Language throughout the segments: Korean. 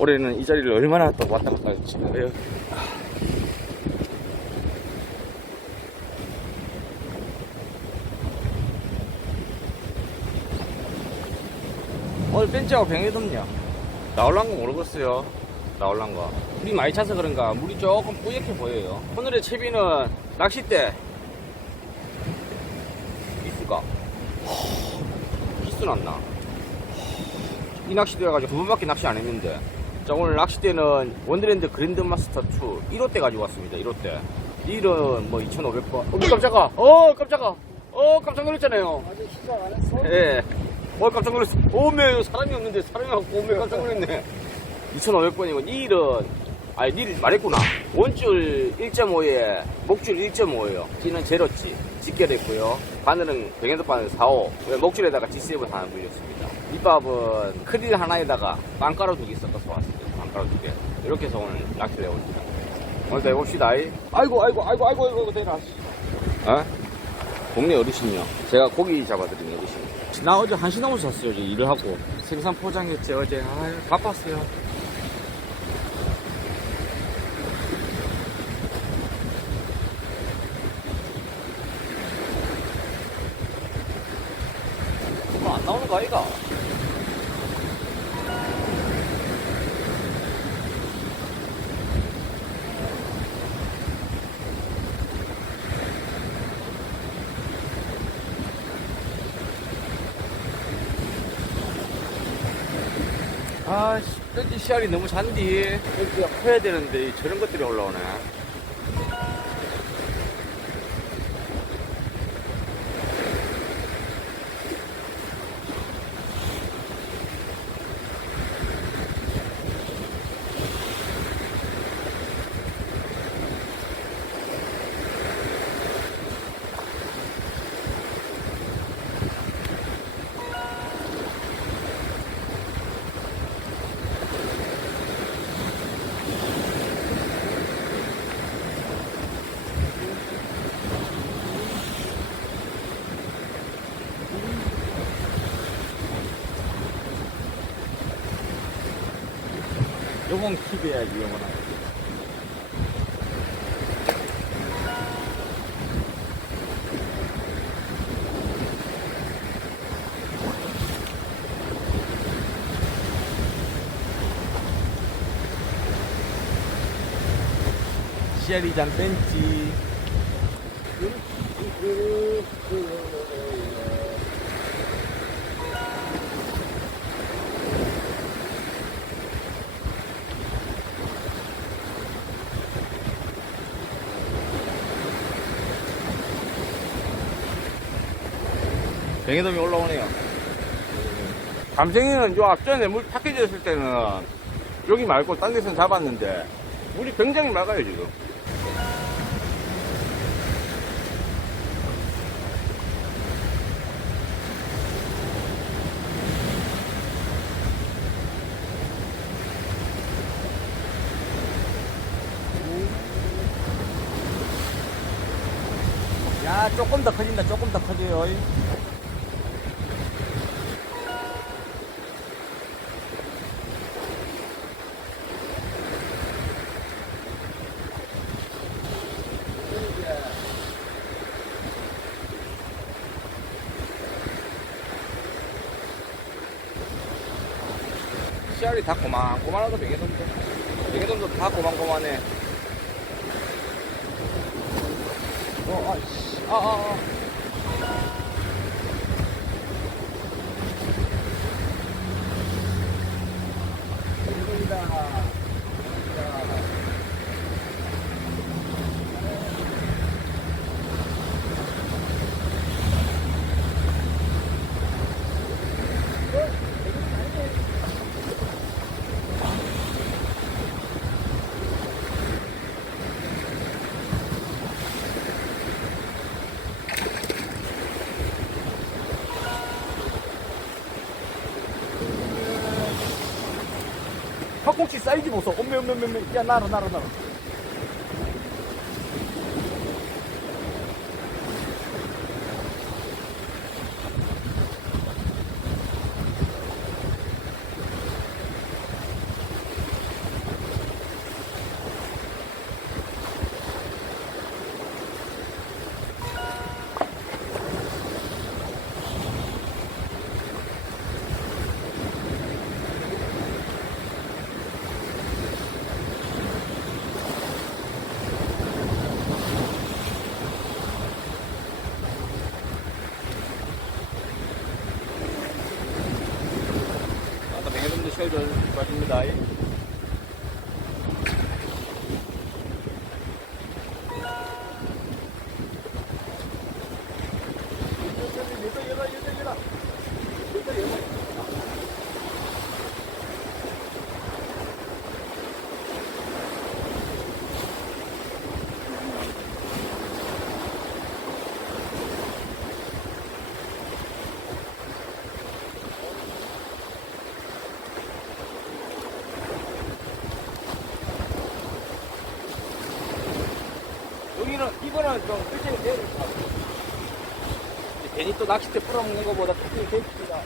올해는 이 자리를 얼마나 또 왔다 갔다 했지. 에휴. 오늘 벤치하고 병해돔요. 나올란 거 모르겠어요. 나올란 거. 물이 많이 차서 그런가 물이 조금 뿌옇게 보여요. 오늘의 채비는 낚싯대. 기수가. 기수 났나? 이 낚싯대여가지고 두 번밖에 낚시 안 했는데. 자, 오늘 낚싯대는 원드랜드 그랜드마스터 2 1호대 가지고 왔습니다. 1호대. 릴은 뭐 2,500번. 어, 깜짝아! 어, 깜짝아! 어, 깜짝 놀랐잖아요. 아직 시작 안 했어? 예. 어, 깜짝 놀랐어. 오메, 사람이 없는데 사람이 없고 오메 깜짝 놀랐네. 2,500번이고, 닐은, 아니, 닐 말했구나. 원줄 1.5에 목줄 1.5예요. 찌는 제로찌. 있고요. 바늘은 병에도 바늘 4호. 목줄에다가 G7 하나 물렸습니다. 밑밥은 크릴 하나에다가 빵가루 두 개 섞어서 왔습니다. 두 개. 이렇게 해서 오늘 낚시를 해봅니다. 오늘 해봅시다. 아이고, 아이고, 아이고, 아이고, 아이고, 아이고, 대라. 어? 동네 어르신이요. 제가 고기 잡아드린 어르신. 나 어제 한시 넘어서 잤어요. 저 일을 하고. 생산 포장했지, 어제. 아 바빴어요. 안 나오는 거 아이가? 아씨, 씨알이 너무 잔디. 던지가 커야 되는데 저런 것들이 올라오네. 요건 킵해야지, 요건. 시아리장 벤치. 뱅에돔이 올라오네요. 감생이는 요 앞전에 물 탁해졌을 때는 여기 말고 딴 데서 잡았는데 물이 굉장히 맑아요 지금. 야 조금 더 커진다 조금 더 커져요. 씨알이 다 고만 고만하다 베개돔도 베개돔도 다 고만 고만해 어, 아이씨 아, 아, 아. 팝꽁 치 사이즈 보소. 엄매, 엄매, 엄매. 야, 날아, 날아, 날아. 제일 맛입 이거는 좀 될것 같아요. 괜히 또 낚싯대 풀어먹는 것보다 특별히 개입니다.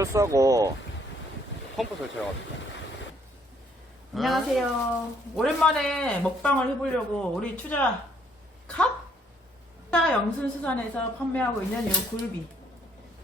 철사고 펌프 설치해가지고 안녕하세요. 오랜만에 먹방을 해보려고 우리 투자 캅? 투자 영순수산에서 판매하고 있는 이 굴비.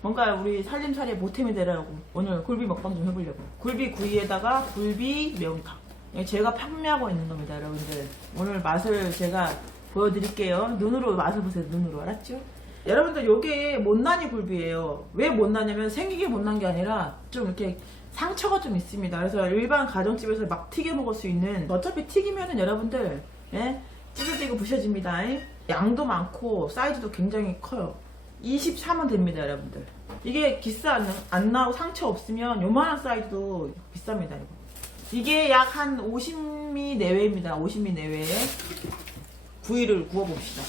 뭔가 우리 살림살이에 보탬이 되라고 오늘 굴비 먹방 좀 해보려고. 굴비 구이에다가 굴비 매운탕. 이거 제가 판매하고 있는 겁니다, 여러분들. 오늘 맛을 제가 보여드릴게요. 눈으로 맛을 보세요, 눈으로. 알았죠? 여러분들 요게 못난이 굴비예요. 왜 못나냐면 생기게 못난 게 아니라 좀 이렇게 상처가 좀 있습니다. 그래서 일반 가정집에서 막 튀겨 먹을 수 있는 어차피 튀기면은 여러분들 예? 찢어지고 부셔집니다. 양도 많고 사이즈도 굉장히 커요. 23은 됩니다, 여러분들. 이게 기스 안, 안 나고 상처 없으면 요만한 사이즈도 비쌉니다, 이거. 이게 약 한 50미 내외입니다. 50미 내외에 구이를 구워봅시다.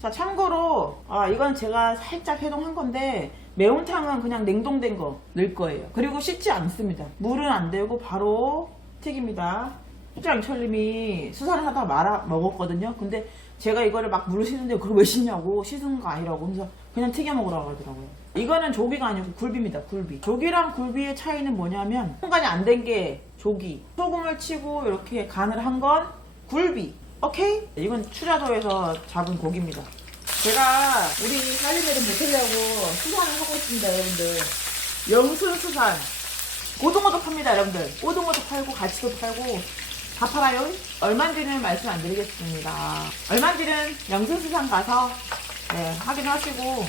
자, 참고로, 아, 이건 제가 살짝 해동한 건데, 매운탕은 그냥 냉동된 거 넣을 거예요. 그리고 씻지 않습니다. 물은 안 되고 바로 튀깁니다. 수장철님이 수산을 하다가 말아 먹었거든요. 근데 제가 이거를 막 물을 씻는데 그걸 왜 씻냐고 씻은 거 아니라고. 그래서 그냥 튀겨 먹으라고 하더라고요. 이거는 조기가 아니고 굴비입니다. 굴비. 조기랑 굴비의 차이는 뭐냐면 통간이 안 된 게 조기. 소금을 치고 이렇게 간을 한 건 굴비. 오케이? 이건 추자도에서 잡은 고기입니다. 제가 우리 살림애를 못하려고 수산을 하고 있습니다, 여러분들. 영순 수산. 고등어도 팝니다, 여러분들. 고등어도 팔고, 가치도 팔고, 다 팔아요. 얼마인지는 말씀 안 드리겠습니다. 얼마인지는 영순 수산 가서, 네, 확인하시고,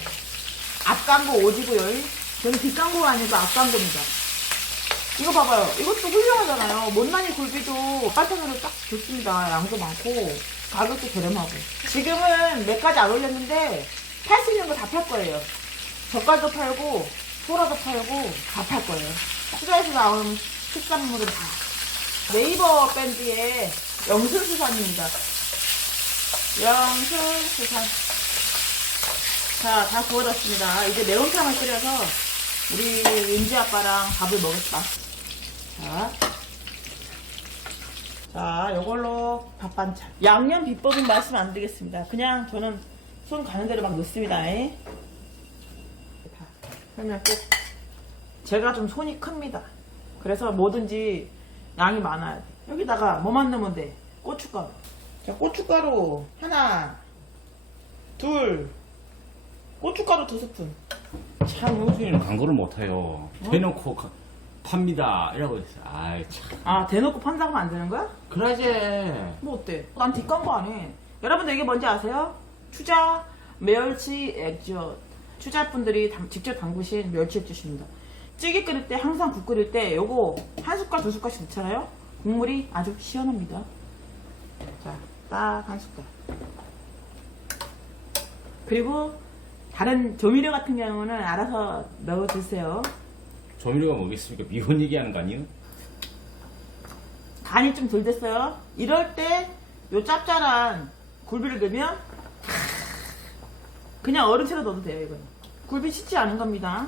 앞광고 오지고요. 저는 뒷광고가 아니고 앞광고입니다. 이거 봐봐요. 이것도 훌륭하잖아요. 못난이 굴비도 반찬으로 딱 좋습니다. 양도 많고 가격도 저렴하고. 지금은 몇 가지 안 올렸는데 팔 수 있는 거 다 팔 거예요. 젓갈도 팔고 소라도 팔고 다 팔 거예요. 투자에서 나온 특산물은 다. 네이버 밴드의 영순수산입니다. 영순수산. 자, 다 구워졌습니다. 이제 매운탕을 끓여서 우리 은지 아빠랑 밥을 먹을까? 자. 자, 요걸로 밥 반찬. 양념 비법은 말씀 안 드리겠습니다. 그냥 저는 손 가는 대로 막 넣습니다. 에. 다. 그러면 꼭 제가 좀 손이 큽니다. 그래서 뭐든지 양이 많아야 돼. 여기다가 뭐만 넣으면 돼? 고춧가루. 자, 고춧가루 하나, 둘, 고춧가루 두 스푼. 참 요즘에는 광고를 못해요. 대놓고 가- 팝니다. 이라고 했어. 아이, 참. 아, 대놓고 판다고 안 되는 거야? 그러지. 뭐 어때? 난 뒷광고 안 해. 여러분들 이게 뭔지 아세요? 추자 멸치 액젓. 추자분들이 담- 직접 담그신 멸치 액젓입니다. 찌개 끓일 때 항상 국 끓일 때 요거 한 숟갈 두 숟갈씩 넣잖아요. 국물이 아주 시원합니다. 자, 딱 한 숟갈. 그리고 다른 조미료 같은 경우는 알아서 넣어주세요. 조미료가 뭐겠습니까? 미혼 얘기하는 거 아니에요? 간이 좀 덜 됐어요. 이럴 때 요 짭짤한 굴비를 넣으면 그냥 얼음채로 넣어도 돼요, 이거는. 굴비 씻지 않은 겁니다.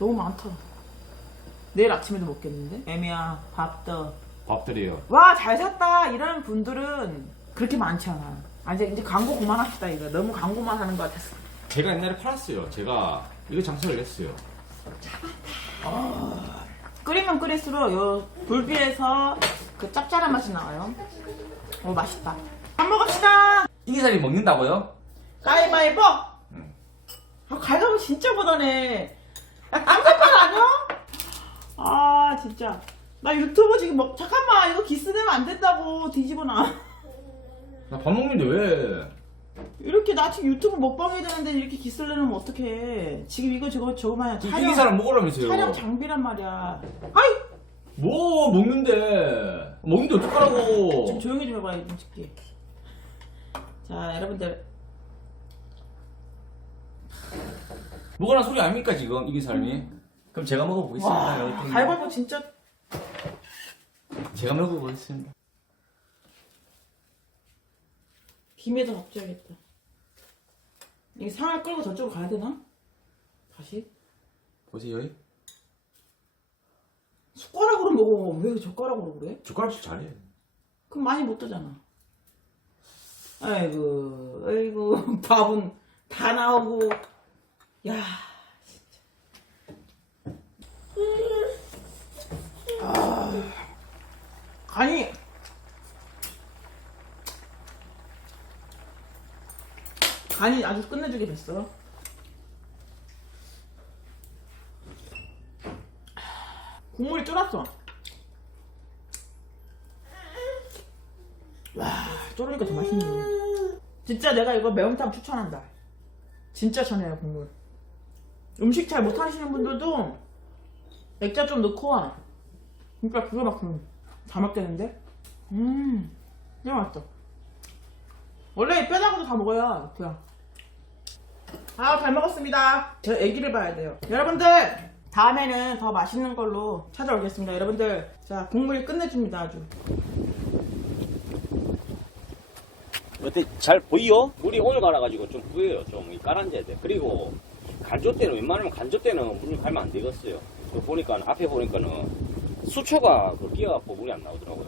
너무 많다. 내일 아침에도 먹겠는데? 애미야, 밥도. 밥들이요. 와, 잘 샀다. 이런 분들은 그렇게 많지 않아. 아, 이제, 이제 광고 그만합시다, 이거. 너무 광고만 하는 것 같아서. 제가 옛날에 팔았어요. 제가 이거 장사를 했어요. 끓이면 끓일수록 요 불비에서 그 짭짤한 맛이 나와요. 오, 맛있다. 밥 먹읍시다. 이기사님 먹는다고요? 가위바위보! 아, 갈가면 진짜 못하네. 깜짝말 아니야? 아, 진짜. 나 유튜브 지금 먹, 잠깐만, 이거 기스 내면 안 된다고, 뒤집어놔. 나 밥 먹는데 왜? 이렇게 나 지금 유튜브 먹방 해야 되는데 이렇게 기스를 내면 어떡해. 지금 이거 저거 저거만 이 촬영, 사람 먹으라면서요. 촬영 장비란 말이야. 아이! 뭐 먹는데? 먹는데 좀 어떡하라고? 조용히 좀 해봐, 좀 찍게. 자, 여러분들. 먹으라는 소리 아닙니까 지금 이긴 사람이? 그럼 제가 먹어보겠습니다. 와, 여러분. 갈바보 진짜 제가 먹어보겠습니다. 김에다 잡줘야겠다. 이게 상을 끌고 저쪽으로 가야 되나? 다시? 보세요. 숟가락으로 먹어. 왜 젓가락으로 그래? 젓가락질 잘해. 그럼 많이 못 뜨잖아. 아이고, 아이고, 밥은 다 나오고. 야, 진짜. 아, 간이. 간이 아주 끝내주게 됐어. 국물이 쫄았어. 와, 쫄으니까 더 맛있네. 진짜 내가 이거 매운탕 추천한다. 진짜 천해요, 국물. 음식 잘 못하시는 분들도 액자 좀 넣고, 진짜 그거 막 다 먹겠는데? 음, 진짜 맛있어. 원래 이 뼈다구도 다 먹어야, 그냥. 아, 잘 먹었습니다. 저 애기를 봐야 돼요. 여러분들, 다음에는 더 맛있는 걸로 찾아오겠습니다. 여러분들, 자, 국물이 끝내줍니다, 아주. 어때 잘 보여? 물이 오늘 갈아가지고 좀 부여요 좀이 깔아앉아야 돼 그리고 간조 때는 웬만하면 간조 때는 물을 갈면 안 되겠어요 그 보니까 앞에 보니까는 수초가 그 끼어갖고 물이 안 나오더라고요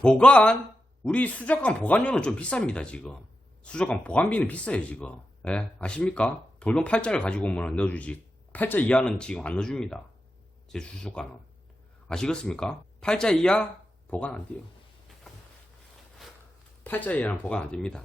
보관 우리 수족관 보관료는 좀 비쌉니다 지금 수족관 보관비는 비싸요 지금. 예? 아십니까? 돌돔 팔자를 가지고 오면 넣어주지. 팔자 이하는 지금 안 넣어줍니다. 제 수족관은. 아시겠습니까? 팔자 이하 보관 안 돼요. 팔자 이하는 보관 안 됩니다.